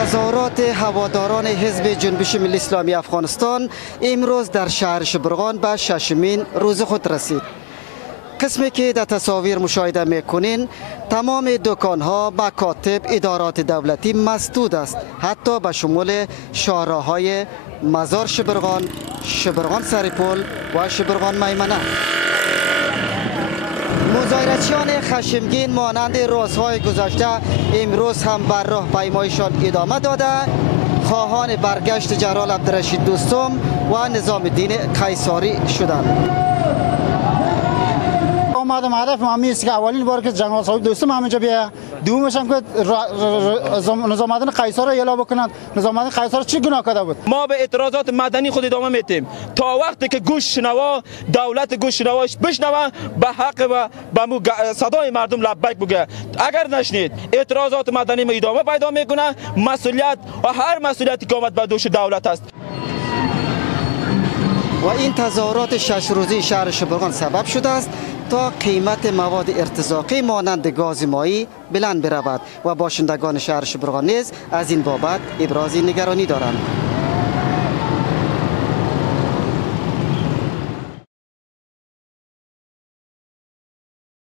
تظاهرات هواداران حزب جنبش ملی اسلامی افغانستان امروز در شهر شبرغان به ششمین روز خود رسید. قسمی که در تصاویر مشاهده میکنین تمام دکانها، مکاتب، ادارات دولتی مسدود است، حتی به شمول شاهراهای مزار شبرغان، شبرغان سرپل و شبرغان میمنه. مظاهرچیان خشمگین مانند روزهای گذشته امروز هم بر راهپیماییشان ادامه داده، خواهان برگشت جنرال عبدالرشید دوستم و نظام الدین قیصاری شدند. آمدم هدف من است که اولین بار که جنرال صاحب دوستم همینجا بیاد، دومش هم که نظام الدین قیصر را اعلام بکنند. نظام الدین قیصر چه گناه کرده بود؟ ما به اعتراضات مدنی خود ادامه میدیم تا وقتی که گوش شنوا دولت گوش شنواش بشنوه به حق و به صدای مردم لبیک بگه. اگر نشنید اعتراضات مدنی ما ادامه پیدا میکنه. مسئولیت و هر مسئولیتی که آمد به دوش دولت است. و این تظاهرات 6 روزه شهر شبرغان سبب شده است تا قیمت مواد ارتزاقی مانند گاز مایی بلند برود و باشندگان شهر شبرغان نیز از این بابت ابراز نگرانی دارند.